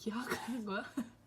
기억하는 거야?